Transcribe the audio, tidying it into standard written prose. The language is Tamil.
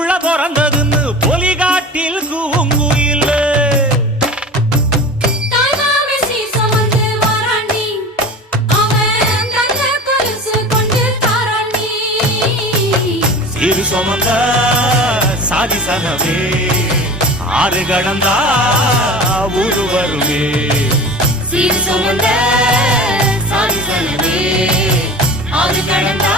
புள்ள பிறந்ததுன்னு பொலிகாட்டில் கூங்குயில் சீரு சுமந்த சாதிசனவே ஆறு கடந்தா ஊரு வருவே சீரு சுமந்த சாதிசனவே ஆறு கடந்தா